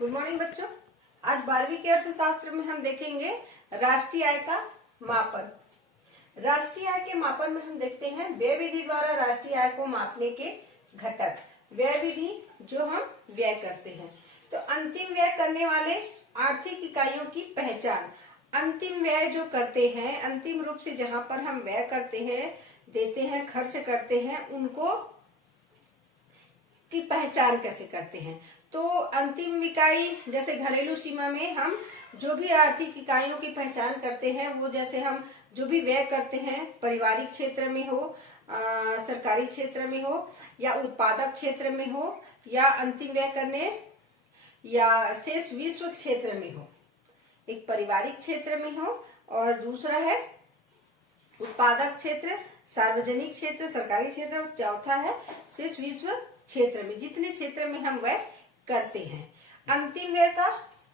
Good morning बच्चों। आज 12वीं के अर्थशास्त्र में हम देखेंगे राष्ट्रीय आय का मापन। राष्ट्रीय आय के मापन में हम देखते हैं व्यय विधि द्वारा राष्ट्रीय आय को मापने के घटक। व्यय विधि जो हम व्यय करते हैं, तो अंतिम व्यय करने वाले आर्थिक इकाइयों की पहचान। अंतिम व्यय जो करते हैं, अंतिम रूप से जहां पर हम व्यय करते हैं, देते हैं, खर्च करते हैं, उनको की पहचान कैसे करते हैं। तो अंतिम इकाई जैसे घरेलू सीमा में हम जो भी आर्थिक इकाइयों की पहचान करते हैं, वो जैसे हम जो भी व्यय करते हैं, पारिवारिक क्षेत्र में हो, सरकारी क्षेत्र में हो, या उत्पादक क्षेत्र में हो, या अंतिम व्यय करने या शेष विश्व क्षेत्र में हो। एक पारिवारिक क्षेत्र में हो और दूसरा है उत्पादक क्षेत्र, सार्वजनिक क्षेत्र, सरकारी क्षेत्र, चौथा है शेष विश्व क्षेत्र में। जितने क्षेत्र में हम व्यय करते हैं। अंतिम व्यय का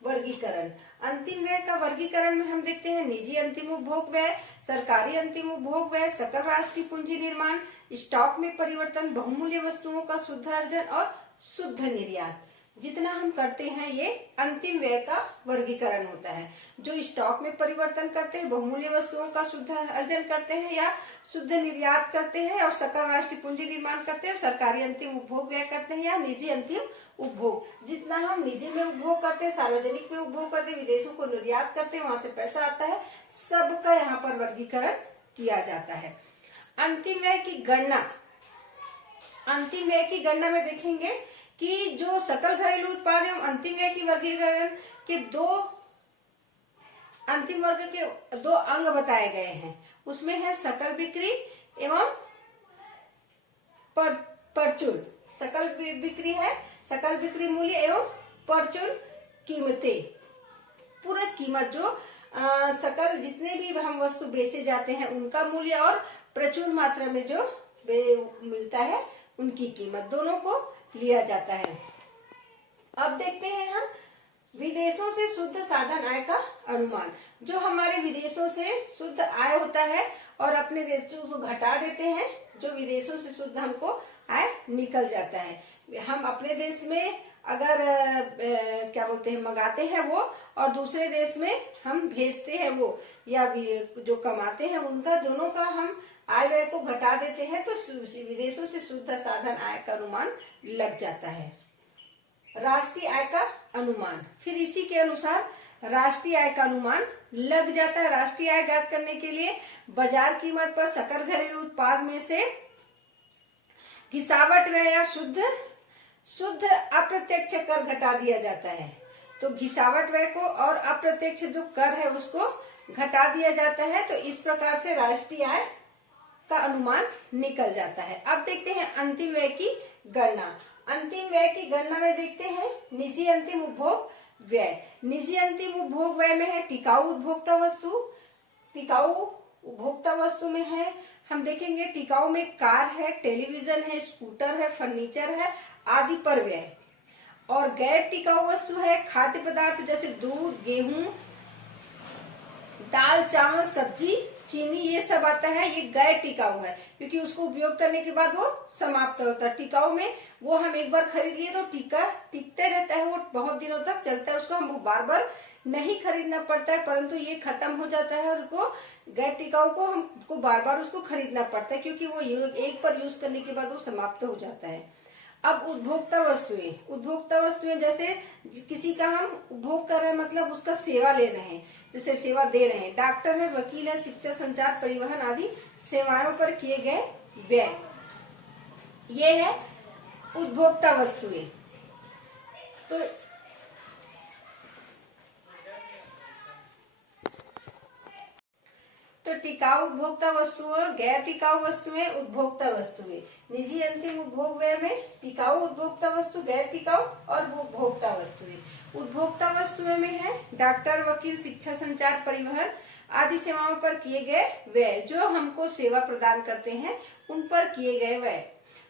वर्गीकरण। अंतिम व्यय का वर्गीकरण में हम देखते हैं निजी अंतिम उपभोग व्यय, सरकारी अंतिम उपभोग व्यय, सकल राष्ट्रीय पूंजी निर्माण, स्टॉक में परिवर्तन, बहुमूल्य वस्तुओं का शुद्ध अर्जन और शुद्ध निर्यात। जितना हम करते हैं ये अंतिम व्यय का वर्गीकरण होता है। जो स्टॉक में परिवर्तन करते हैं, बहुमूल्य वस्तुओं का शुद्ध अर्जन करते हैं या शुद्ध निर्यात करते हैं, और सकल राष्ट्रीय पूंजी निर्माण करते हैं, और सरकारी अंतिम उपभोग व्यय करते हैं या निजी अंतिम उपभोग। जितना हम निजी में उपभोग करते हैं, सार्वजनिक में उपभोग करते हैं, विदेशों को निर्यात करते हैं, वहां से पैसा आता है, सबका यहाँ पर वर्गीकरण किया जाता है। अंतिम व्यय की गणना। अंतिम व्यय की गणना में देखेंगे कि जो सकल घरेलू उत्पाद एवं अंतिम व्यय की वर्गीकरण के अंतिम वर्ग के दो अंग बताए गए हैं। उसमें है सकल बिक्री एवं परचून। सकल बिक्री है सकल बिक्री मूल्य एवं परचून कीमतें। पूरा कीमत जो सकल जितने भी हम वस्तु बेचे जाते हैं उनका मूल्य, और प्रचुर मात्रा में जो मिलता है उनकी कीमत, दोनों को लिया जाता है। अब देखते हैं हम विदेशों से शुद्ध साधन आय का अनुमान। जो हमारे विदेशों से शुद्ध आय होता है और अपने देशों को घटा देते हैं, जो विदेशों से शुद्ध हमको आय निकल जाता है। हम अपने देश में अगर क्या बोलते हैं मंगाते हैं वो, और दूसरे देश में हम भेजते हैं वो, या जो कमाते हैं उनका, दोनों का हम आय व्यय को घटा देते हैं, तो विदेशों से शुद्ध साधन आय का अनुमान लग जाता है। राष्ट्रीय आय का अनुमान, फिर इसी के अनुसार राष्ट्रीय आय का अनुमान लग जाता है। राष्ट्रीय आय ज्ञात करने के लिए बाजार कीमत पर सकल घरेलू उत्पाद में से घिसावट व्यय या शुद्ध अप्रत्यक्ष कर घटा दिया जाता है। तो घिसावट व्यय को और अप्रत्यक्ष जो कर है उसको घटा दिया जाता है। तो इस प्रकार से राष्ट्रीय आय का अनुमान निकल जाता है। अब देखते हैं अंतिम व्यय की गणना। अंतिम व्यय की गणना में देखते हैं निजी अंतिम उपभोग व्यय। निजी अंतिम उपभोग व्यय में है टिकाऊ उपभोक्ता वस्तु। टिकाऊ उपभोक्ता वस्तु में है, हम देखेंगे टिकाऊ में कार है, टेलीविजन है, स्कूटर है, फर्नीचर है आदि पर व्यय। और गैर टिकाऊ वस्तु है खाद्य पदार्थ जैसे दूध, गेहूं, दाल, चावल, सब्जी, चीनी, ये सब आता है। ये गैर टिकाऊ है क्योंकि उसको उपयोग करने के बाद वो समाप्त होता है। टिकाऊ में वो हम एक बार खरीद लिए तो टिकते रहता है, वो बहुत दिनों तक चलता है, उसको हम बार बार नहीं खरीदना पड़ता है। परंतु ये खत्म हो जाता है और उसको गैर टिकाऊ को हमको बार बार उसको खरीदना पड़ता है, क्योंकि वो एक बार यूज करने के बाद वो समाप्त हो जाता है। अब उपभोक्ता वस्तुएं। उपभोक्ता वस्तुएं जैसे किसी का हम उपभोग कर रहे हैं, मतलब उसका सेवा ले रहे हैं, जैसे सेवा दे रहे हैं, डॉक्टर है, वकील है, शिक्षा, संचार, परिवहन आदि सेवाओं पर किए गए व्यय, ये है उपभोक्ता वस्तुएं। तो टिकाऊ उपभोक्ता वस्तुएं, गैर टिकाऊ वस्तुएं, उपभोक्ता वस्तुएं। निजी अंतिम उपभोग व्यय में टिकाऊ उपभोक्ता वस्तु, गैर टिकाऊ और उपभोक्ता वस्तुएं। उपभोक्ता वस्तुएं में है डॉक्टर, वकील, शिक्षा, संचार, परिवहन आदि सेवाओं पर किए गए व्यय, जो हमको सेवा प्रदान करते हैं उन पर किए गए व्यय।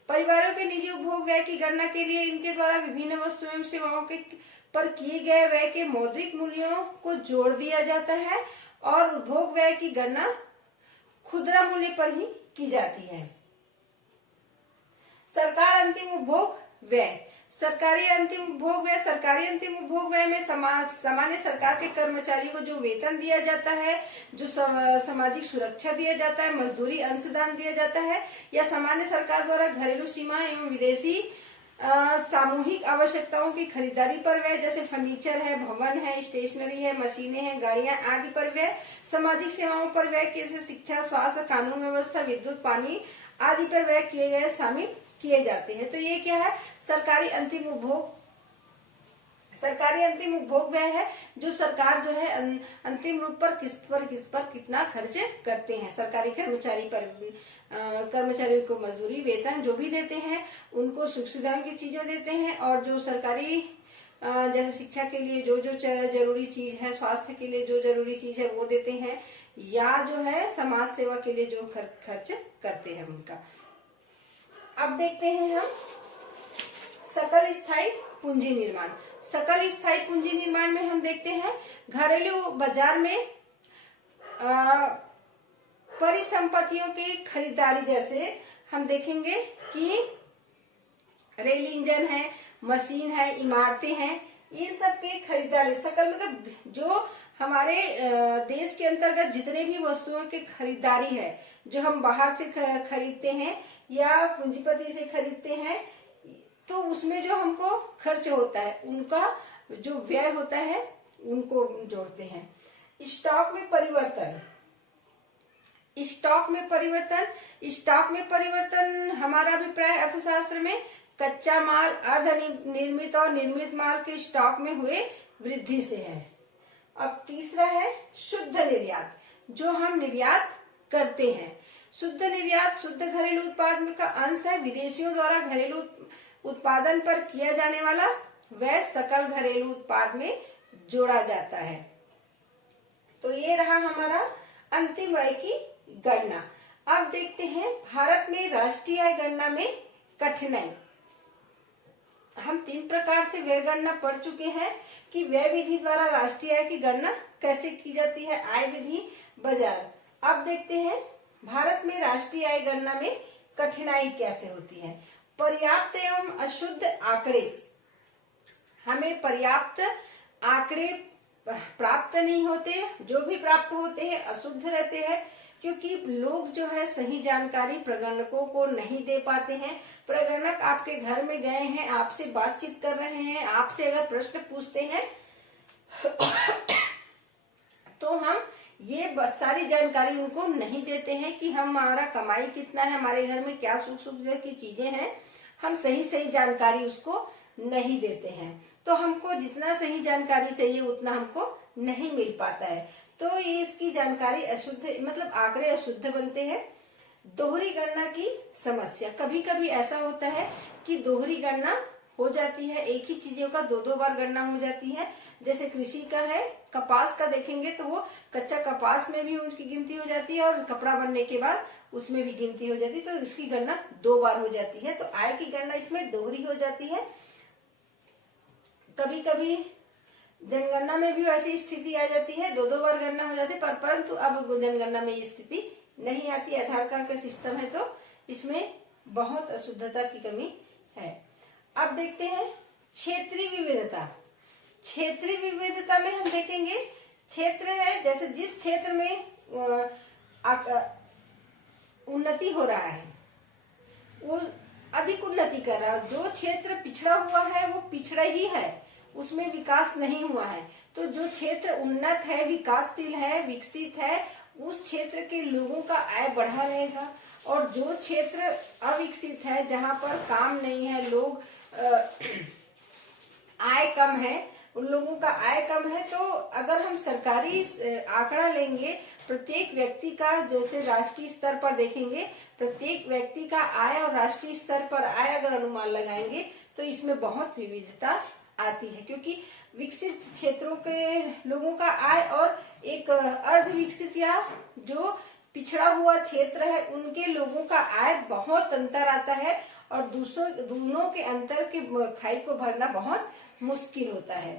परिवारों के निजी उपभोग व्यय की गणना के लिए इनके द्वारा विभिन्न वस्तुओं एवं सेवाओं के पर किए गए व्यय के मौद्रिक मूल्यों को जोड़ दिया जाता है, और उपभोग व्यय की गणना खुदरा मूल्य पर ही की जाती है। सरकार अंतिम उपभोग व्यय। सरकारी अंतिम उपभोग व्यय, सरकारी अंतिम उपभोग व्यय में सामान्य सरकार के कर्मचारियों को जो वेतन दिया जाता है, जो सामाजिक सुरक्षा दिया जाता है, मजदूरी अंशदान दिया जाता है, या सामान्य सरकार द्वारा घरेलू सीमा एवं विदेशी सामूहिक आवश्यकताओं की खरीदारी पर व्यय, जैसे फर्नीचर है, भवन है, स्टेशनरी है, मशीनें हैं, गाड़ियां आदि पर व्यय। सामाजिक सेवाओं पर व्यय जैसे शिक्षा, स्वास्थ्य, कानून व्यवस्था, विद्युत, पानी आदि पर व्यय किए गए शामिल किए जाते हैं। तो ये क्या है, सरकारी अंतिम उपभोग। सरकारी अंतिम उपभोग व्यय है जो सरकार जो है अंतिम रूप पर किस पर कितना खर्च करते हैं। सरकारी कर्मचारी पर कर्मचारियों को मजदूरी, वेतन जो भी देते हैं, उनको सुख सुविधाओं की चीजें देते हैं, और जो सरकारी जैसे शिक्षा के लिए जो जो जरूरी चीज है, स्वास्थ्य के लिए जो जरूरी चीज है वो देते हैं, या जो है समाज सेवा के लिए जो खर्च करते हैं उनका। अब देखते हैं हम सकल स्थायी पूंजी निर्माण। सकल स्थायी पूंजी निर्माण में हम देखते हैं घरेलू बाजार में परिसंपत्तियों की खरीदारी, जैसे हम देखेंगे कि रेल इंजन है, मशीन है, इमारतें हैं, इन सब की खरीदारी। सकल मतलब जो हमारे देश के अंतर्गत जितने भी वस्तुओं की खरीदारी है, जो हम बाहर से खरीदते हैं या पूंजीपति से खरीदते हैं, तो उसमें जो हमको खर्च होता है, उनका जो व्यय होता है उनको जोड़ते हैं। स्टॉक में परिवर्तन। स्टॉक में परिवर्तन, स्टॉक में परिवर्तन हमारा अभिप्राय अर्थशास्त्र में कच्चा माल, अर्ध निर्मित और निर्मित माल के स्टॉक में हुए वृद्धि से है। अब तीसरा है शुद्ध निर्यात, जो हम निर्यात करते हैं। शुद्ध निर्यात शुद्ध घरेलू उत्पाद का अंश है। विदेशियों द्वारा घरेलू उत्पादन पर किया जाने वाला व्यय सकल घरेलू उत्पाद में जोड़ा जाता है। तो ये रहा हमारा अंतिम व्यय की गणना। अब देखते हैं भारत में राष्ट्रीय आय गणना में कठिनाई। हम 3 प्रकार से व्यय गणना पढ़ चुके हैं कि व्यय विधि द्वारा राष्ट्रीय आय की गणना कैसे की जाती है, आय विधि, बाजार। अब देखते हैं भारत में राष्ट्रीय आय गणना में कठिनाई कैसे होती है। पर्याप्त एवं अशुद्ध आंकड़े, हमें पर्याप्त आंकड़े प्राप्त नहीं होते, जो भी प्राप्त होते हैं अशुद्ध रहते हैं, क्योंकि लोग जो है सही जानकारी प्रगणकों को नहीं दे पाते हैं। प्रगणक आपके घर में गए हैं, आपसे बातचीत कर रहे हैं, आपसे अगर प्रश्न पूछते हैं तो हम ये सारी जानकारी उनको नहीं देते हैं कि हमारा कमाई कितना है, हमारे घर में क्या सुख सुविधा की चीजें हैं, हम सही जानकारी उसको नहीं देते हैं। तो हमको जितना सही जानकारी चाहिए उतना हमको नहीं मिल पाता है। तो ये इसकी जानकारी अशुद्ध, मतलब आंकड़े अशुद्ध बनते हैं। दोहरी गणना की समस्या, कभी कभी ऐसा होता है कि दोहरी गणना हो जाती है, एक ही चीजों का 2 बार गणना हो जाती है। जैसे कृषि का है, कपास का देखेंगे तो वो कच्चा कपास में भी उसकी गिनती हो जाती है और कपड़ा बनने के बाद उसमें भी गिनती हो जाती है, तो इसकी गणना 2 बार हो जाती है। तो आय की गणना इसमें दोहरी हो जाती है। कभी कभी जनगणना में भी ऐसी स्थिति आ जाती है, 2 बार गणना हो जाती है, परंतु अब जनगणना में ये स्थिति नहीं आती। आधार कार्ड का सिस्टम है तो इसमें बहुत अशुद्धता की कमी है। अब देखते हैं क्षेत्रीय विविधता। क्षेत्रीय विविधता में हम देखेंगे क्षेत्र है, जैसे जिस क्षेत्र में उन्नति हो रहा है वो अधिक उन्नति कर रहा है, जो क्षेत्र पिछड़ा हुआ है वो पिछड़ा ही है, उसमें विकास नहीं हुआ है। तो जो क्षेत्र उन्नत है, विकासशील है, विकसित है, उस क्षेत्र के लोगों का आय बढ़ा रहेगा। और जो क्षेत्र अविकसित है, जहाँ पर काम नहीं है, लोग आय कम है, उन लोगों का आय कम है, तो अगर हम सरकारी आंकड़ा लेंगे प्रत्येक व्यक्ति का, जैसे राष्ट्रीय स्तर पर देखेंगे प्रत्येक व्यक्ति का आय और राष्ट्रीय स्तर पर आय अगर अनुमान लगाएंगे तो इसमें बहुत विविधता आती है, क्योंकि विकसित क्षेत्रों के लोगों का आय और एक अर्ध विकसित या जो पिछड़ा हुआ क्षेत्र है उनके लोगों का आय बहुत अंतर आता है, और दोनों के अंतर के खाई को भरना बहुत मुश्किल होता है।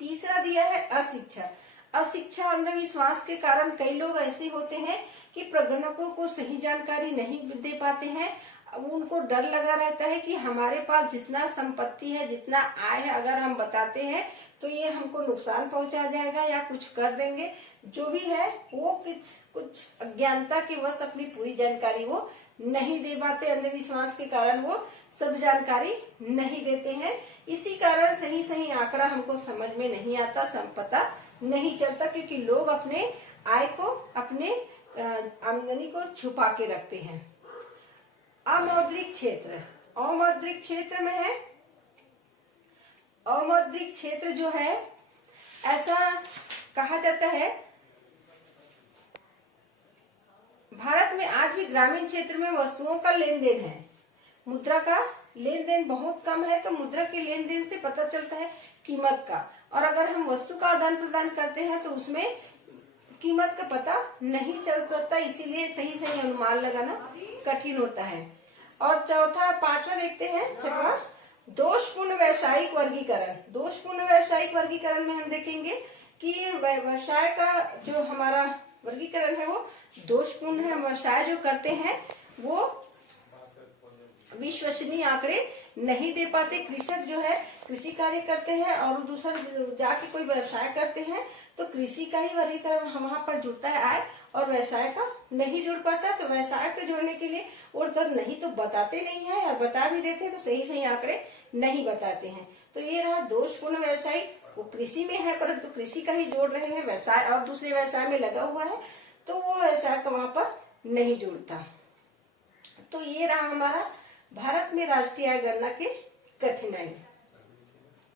तीसरा दिया है अशिक्षा। अशिक्षा, अंधविश्वास के कारण कई लोग ऐसे होते हैं कि प्रगणकों को सही जानकारी नहीं दे पाते हैं, अब उनको डर लगा रहता है कि हमारे पास जितना संपत्ति है, जितना आय है, अगर हम बताते हैं तो ये हमको नुकसान पहुंचा जाएगा या कुछ कर देंगे। जो भी है वो कुछ अज्ञानता के वश अपनी पूरी जानकारी वो नहीं दे पाते, अंधविश्वास के कारण वो सब जानकारी नहीं देते हैं। इसी कारण सही आंकड़ा हमको समझ में नहीं आता, पता नहीं चलता, क्योंकि लोग अपने आय को, अपने आमदनी को छुपा के रखते हैं। अमौद्रिक क्षेत्र, अमौद्रिक क्षेत्र में है, अमौद्रिक क्षेत्र जो है, ऐसा कहा जाता है भारत में आज भी ग्रामीण क्षेत्र में वस्तुओं का लेन देन है, मुद्रा का लेन देन बहुत कम है। तो मुद्रा के लेन देन से पता चलता है कीमत का, और अगर हम वस्तु का आदान प्रदान करते हैं तो उसमें कीमत का पता नहीं चल पाता, इसीलिए सही अनुमान लगाना कठिन होता है। और चौथा, पांचवा देखते हैं, छठवा, दोषपूर्ण व्यवसायिक वर्गीकरण। दोषपूर्ण व्यवसायिक वर्गीकरण में हम देखेंगे कि व्यवसाय का जो हमारा वर्गीकरण है वो दोषपूर्ण है। व्यवसाय जो करते हैं वो विश्वसनीय आंकड़े नहीं दे पाते। कृषक जो है कृषि कार्य करते हैं और दूसरा जाके कोई व्यवसाय करते हैं तो कृषि का ही वर्गीकरण वहां पर जुड़ता है आय, और व्यवसाय का नहीं जुड़ पाता। तो व्यवसाय को जोड़ने के लिए और तो नहीं तो बताते नहीं है, और बता भी देते हैं तो सही आंकड़े नहीं बताते हैं। तो ये रहा दोषपूर्ण व्यवसाय, वो कृषि में है परंतु कृषि का ही जोड़ रहे हैं, व्यवसाय और दूसरे व्यवसाय में लगा हुआ है तो वो व्यवसाय का वहां पर नहीं जुड़ता। तो ये रहा हमारा भारत में राष्ट्रीय आय गणना के कठिनाई।